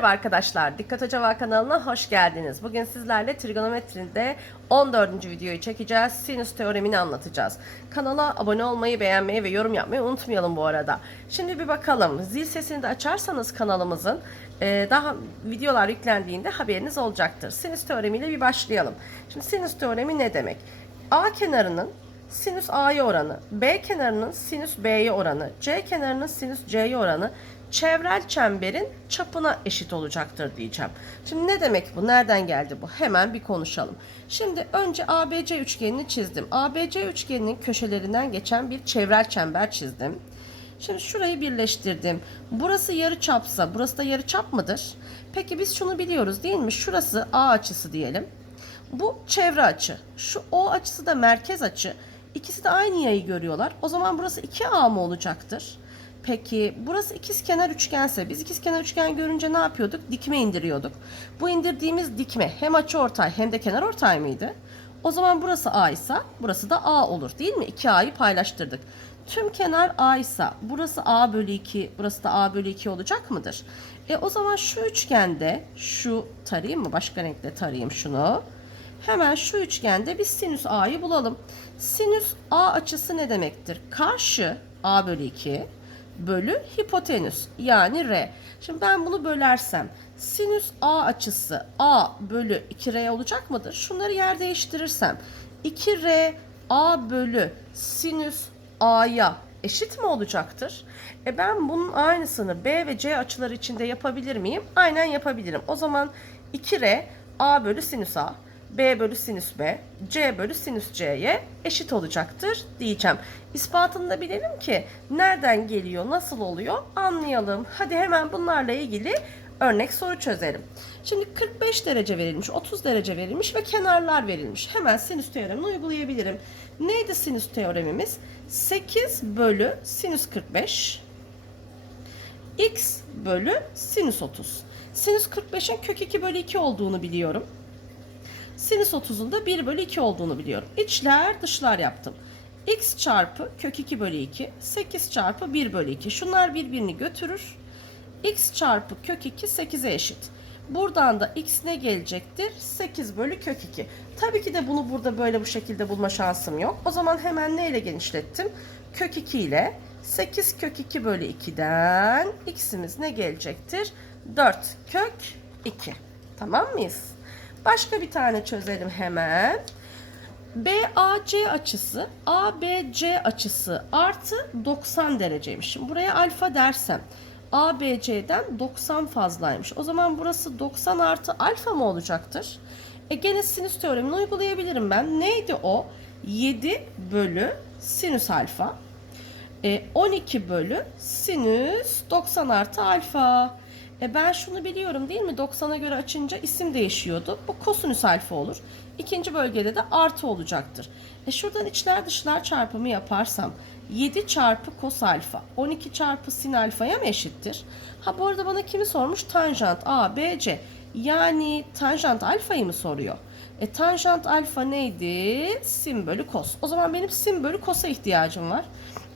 Merhaba arkadaşlar, Dikkat Hoca kanalına hoş geldiniz. Bugün sizlerle trigonometride 14. videoyu çekeceğiz. Sinüs teoremini anlatacağız. Kanala abone olmayı, beğenmeyi ve yorum yapmayı unutmayalım bu arada. Şimdi bir bakalım. Zil sesini de açarsanız kanalımızın e, daha videolar yüklendiğinde haberiniz olacaktır. Sinüs teoremiyle bir başlayalım. Şimdi sinüs teoremi ne demek? A kenarının sinüs A'ya oranı, B kenarının sinüs B'ye oranı, C kenarının sinüs C'ye oranı çevrel çemberin çapına eşit olacaktır diyeceğim. Şimdi ne demek bu? Nereden geldi bu? Hemen bir konuşalım. Şimdi önce ABC üçgenini çizdim. ABC üçgeninin köşelerinden geçen bir çevrel çember çizdim. Şimdi şurayı birleştirdim. Burası yarı çapsa, burası da yarı çap mıdır? Peki biz şunu biliyoruz değil mi? Şurası A açısı diyelim. Bu çevre açı. Şu O açısı da merkez açı. İkisi de aynı yayı görüyorlar. O zaman burası 2A mı olacaktır? Peki burası ikiz kenar üçgense biz ikiz kenar üçgen görünce ne yapıyorduk? Dikme indiriyorduk. Bu indirdiğimiz dikme hem açı ortay hem de kenar ortay mıydı? O zaman burası A ise burası da A olur değil mi? 2A'yı paylaştırdık. Tüm kenar A ise burası A bölü 2 burası da A bölü 2 olacak mıdır? E o zaman şu üçgende şu tarayayım mı? Başka renkle tarayayım şunu. Hemen şu üçgende biz sinüs A'yı bulalım. Sinüs A açısı ne demektir? Karşı A bölü 2 bölü hipotenüs yani R. Şimdi ben bunu bölersem sinüs A açısı A bölü 2R olacak mıdır? Şunları yer değiştirirsem 2R A bölü sinüs A'ya eşit mi olacaktır? E ben bunun aynısını B ve C açıları içinde yapabilir miyim? Aynen yapabilirim. O zaman 2R A bölü sinüs A B bölü sinüs B, C bölü sinüs C'ye eşit olacaktır diyeceğim. İspatını da bilelim ki nereden geliyor, nasıl oluyor anlayalım. Hadi hemen bunlarla ilgili örnek soru çözelim. Şimdi 45 derece verilmiş, 30 derece verilmiş ve kenarlar verilmiş. Hemen sinüs teoremini uygulayabilirim. Neydi sinüs teoremimiz? 8 bölü sinüs 45 x bölü sinüs 30. Sinüs 45'in kök 2 bölü 2 olduğunu biliyorum. Sinüs 30'un da 1 bölü 2 olduğunu biliyorum. İçler dışlar yaptım. x çarpı kök 2 bölü 2, 8 çarpı 1 bölü 2. Şunlar birbirini götürür. x çarpı kök 2 8'e eşit. Buradan da x ne gelecektir? 8 bölü kök 2. Tabii ki de bunu burada böyle bu şekilde bulma şansım yok. O zaman hemen neyle genişlettim? Kök 2 ile 8 kök 2 bölü 2'den x'imiz ne gelecektir? 4 kök 2. Tamam mıyız? Başka bir tane çözelim hemen. BAC açısı ABC açısı artı 90 dereceymiş. Şimdi buraya alfa dersem ABC'den 90 fazlaymış. O zaman burası 90 artı alfa mı olacaktır? E gene sinüs teoremini uygulayabilirim ben. Neydi o? 7 bölü sinüs alfa. E 12 bölü sinüs 90 artı alfa. E ben şunu biliyorum değil mi? 90'a göre açınca isim değişiyordu. Bu kosinüs alfa olur. İkinci bölgede de artı olacaktır. E şuradan içler dışlar çarpımı yaparsam 7 çarpı kos alfa 12 çarpı sin alfaya mı eşittir? Ha bu arada bana kimi sormuş? Tanjant A, B, C. Yani tanjant alfayı mı soruyor? E tanjant alfa neydi? Sin bölü kos. O zaman benim sin bölü kosa ihtiyacım var.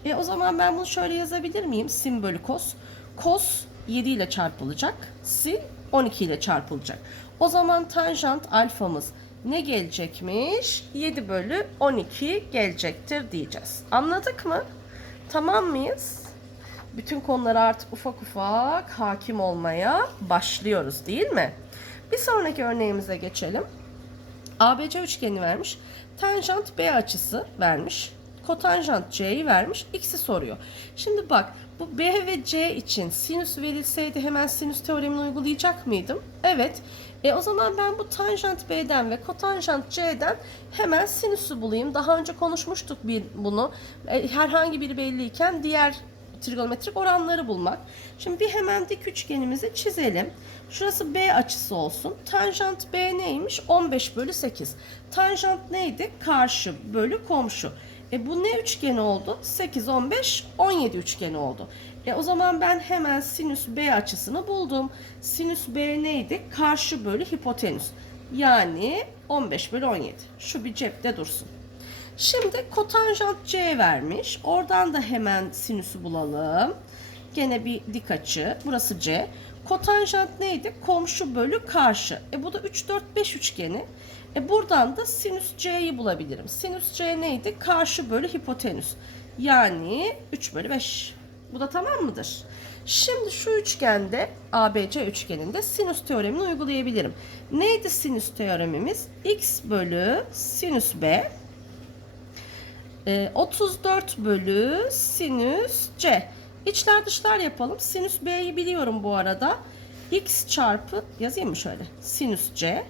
E o zaman ben bunu şöyle yazabilir miyim? Sin bölü kos. Kos 7 ile çarpılacak. Sin 12 ile çarpılacak. O zaman tanjant alfamız ne gelecekmiş? 7 bölü 12 gelecektir diyeceğiz. Anladık mı? Tamam mıyız? Bütün konulara artık ufak ufak hakim olmaya başlıyoruz değil mi? Bir sonraki örneğimize geçelim. ABC üçgeni vermiş. Tanjant B açısı vermiş. Kotanjant C'yi vermiş. X'i soruyor. Şimdi bak bu B ve C için sinüs verilseydi hemen sinüs teoremini uygulayacak mıydım? Evet. E o zaman ben bu tanjant B'den ve kotanjant C'den hemen sinüsü bulayım. Daha önce konuşmuştuk bunu. E, herhangi biri belliyken diğer trigonometrik oranları bulmak. Şimdi bir hemen dik üçgenimizi çizelim. Şurası B açısı olsun. Tanjant B neymiş? 15 bölü 8. Tanjant neydi? Karşı bölü komşu. E bu ne üçgeni oldu? 8, 15, 17 üçgeni oldu. E o zaman ben hemen sinüs B açısını buldum. Sinüs B neydi? Karşı bölü hipotenüs. Yani 15 bölü 17. Şu bir cepte dursun. Şimdi kotanjant C vermiş. Oradan da hemen sinüsü bulalım. Gene bir dik açı. Burası C. Kotanjant neydi? Komşu bölü karşı. E bu da 3, 4, 5 üçgeni. E buradan da sinüs c'yi bulabilirim. Sinüs c neydi? Karşı bölü hipotenüs. Yani 3 bölü 5. Bu da tamam mıdır? Şimdi şu üçgende ABC üçgeninde sinüs teoremini uygulayabilirim. Neydi sinüs teoremimiz? x bölü sinüs b e, 34 bölü sinüs c. İçler dışlar yapalım. Sinüs b'yi biliyorum bu arada. x çarpı yazayım mı şöyle? Sinüs c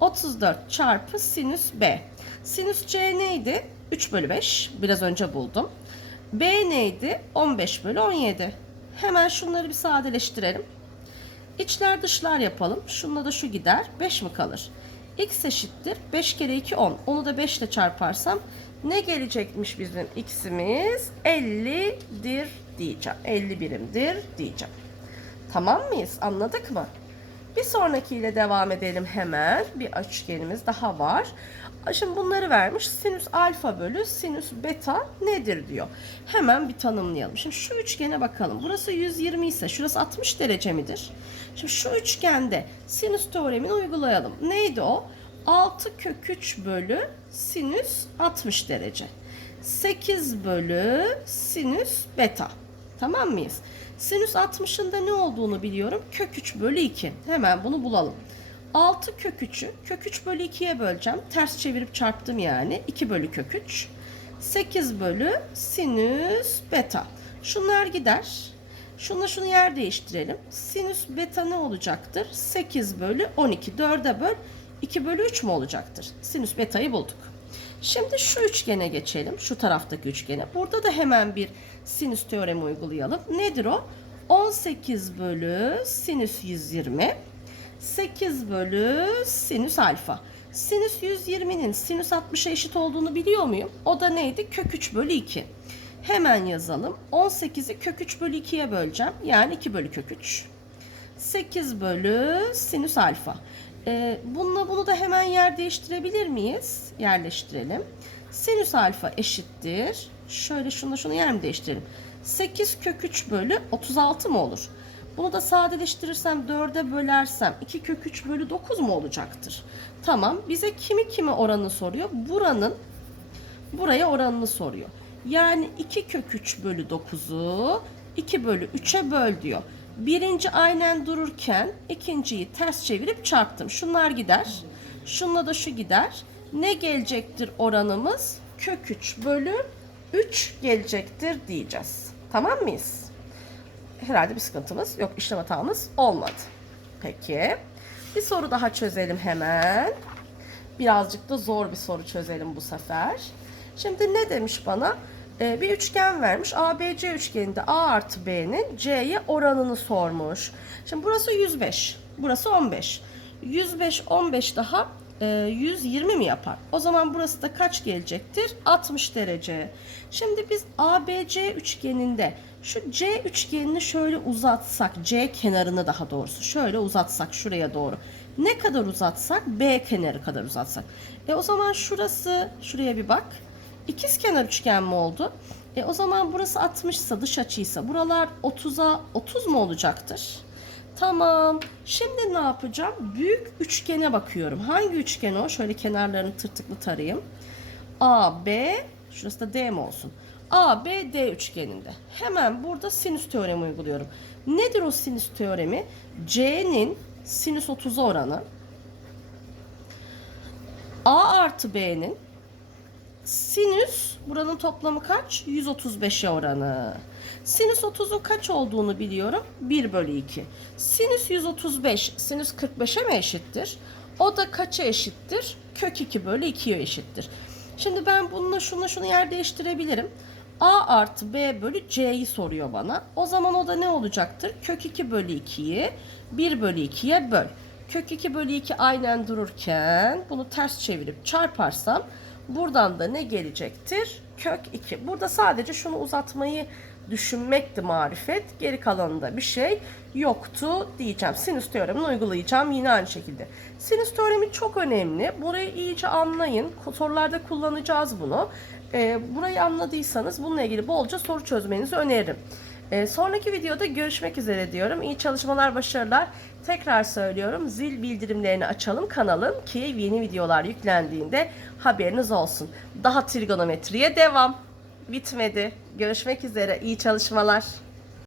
34 çarpı sinüs b. Sinüs c neydi? 3 bölü 5. Biraz önce buldum. b neydi? 15 bölü 17. Hemen şunları bir sadeleştirelim. İçler dışlar yapalım. Şununla da şu gider. 5 mi kalır? x eşittir. 5 kere 2 10. Onu da 5 ile çarparsam ne gelecekmiş bizim x'imiz? 50'dir diyeceğim. 50 birimdir diyeceğim. Tamam mıyız? Anladık mı? Bir sonrakiyle devam edelim hemen. Bir üçgenimiz daha var. Şimdi bunları vermiş. Sinüs alfa bölü sinüs beta nedir diyor. Hemen bir tanımlayalım. Şimdi şu üçgene bakalım. Burası 120 ise şurası 60 derece midir? Şimdi şu üçgende sinüs teoremini uygulayalım. Neydi o? 6 kök 3 bölü sinüs 60 derece. 8 bölü sinüs beta. Tamam mıyız? Sinüs 60'ın da ne olduğunu biliyorum. Kök 3 bölü 2. Hemen bunu bulalım. 6 kök 3'ü kök 3 bölü 2'ye böleceğim. Ters çevirip çarptım yani. 2 bölü kök 3. 8 bölü sinüs beta. Şunlar gider. Şunla şunu yer değiştirelim. Sinüs beta ne olacaktır? 8 bölü 12. 4'e böl. 2 bölü 3 mü olacaktır? Sinüs beta'yı bulduk. Şimdi şu üçgene geçelim. Şu taraftaki üçgene. Burada da hemen bir sinüs teoremi uygulayalım. Nedir o? 18 bölü sinüs 120. 8 bölü sinüs alfa. Sinüs 120'nin sinüs 60'a eşit olduğunu biliyor muyum? O da neydi? Kök 3 bölü 2. Hemen yazalım. 18'i kök 3 bölü 2'ye böleceğim. Yani 2 bölü kök 3. 8 bölü sinüs alfa. Ee, bununla bunu da hemen yer değiştirebilir miyiz? Yerleştirelim. Sinüs alfa eşittir. Şöyle şunu şunu yer mi değiştirelim? 8 kök 3 bölü 36 mı olur? Bunu da sadeleştirirsem 4'e bölersem 2 kök 3 bölü 9 mu olacaktır? Tamam. Bize kimi kime oranını soruyor? Buranın buraya oranını soruyor. Yani 2 kök 3 bölü 9'u 2 bölü 3'e böl diyor. Birinci aynen dururken ikinciyi ters çevirip çarptım. Şunlar gider. Şunla da şu gider. Ne gelecektir oranımız? Kök 3 bölü 3 gelecektir diyeceğiz. Tamam mıyız? Herhalde bir sıkıntımız yok. işlem hatamız olmadı. Peki. Bir soru daha çözelim hemen. Birazcık da zor bir soru çözelim bu sefer. Şimdi ne demiş bana? Ee, bir üçgen vermiş. ABC üçgeninde A artı B'nin C'ye oranını sormuş. Şimdi burası 105. Burası 15. 105, 15 daha e, 120 mi yapar? O zaman burası da kaç gelecektir? 60 derece. Şimdi biz ABC üçgeninde şu C üçgenini şöyle uzatsak, C kenarını daha doğrusu şöyle uzatsak şuraya doğru. Ne kadar uzatsak? B kenarı kadar uzatsak. E o zaman şurası, şuraya bir bak. İkiz kenar üçgen mi oldu? E o zaman burası 60 ise dış açıysa buralar 30'a 30 mu olacaktır? Tamam. Şimdi ne yapacağım? Büyük üçgene bakıyorum. Hangi üçgen o? Şöyle kenarlarını tırtıklı tarayayım. A, B, şurası da D mi olsun? A, B, D üçgeninde. Hemen burada sinüs teoremi uyguluyorum. Nedir o sinüs teoremi? C'nin sinüs 30'a oranı A artı B'nin sinüs buranın toplamı kaç? 135'e oranı. Sinüs 30'un kaç olduğunu biliyorum. 1 bölü 2. Sinüs 135 sinüs 45'e mi eşittir? O da kaça eşittir? Kök 2 bölü 2'ye eşittir. Şimdi ben bununla şununla şunu yer değiştirebilirim. A artı B bölü C'yi soruyor bana. O zaman o da ne olacaktır? Kök 2 bölü 2'yi 1 bölü 2'ye böl. Kök 2 bölü 2 aynen dururken bunu ters çevirip çarparsam buradan da ne gelecektir? Kök 2. Burada sadece şunu uzatmayı düşünmekti marifet. Geri kalanında bir şey yoktu diyeceğim. Sinüs teoremini uygulayacağım yine aynı şekilde. Sinüs teoremi çok önemli. Burayı iyice anlayın. Sorularda kullanacağız bunu. Ee, burayı anladıysanız bununla ilgili bolca soru çözmenizi öneririm. Ee, sonraki videoda görüşmek üzere diyorum. İyi çalışmalar, başarılar. Tekrar söylüyorum. Zil bildirimlerini açalım kanalın ki yeni videolar yüklendiğinde haberiniz olsun. Daha trigonometriye devam. Bitmedi. Görüşmek üzere. İyi çalışmalar.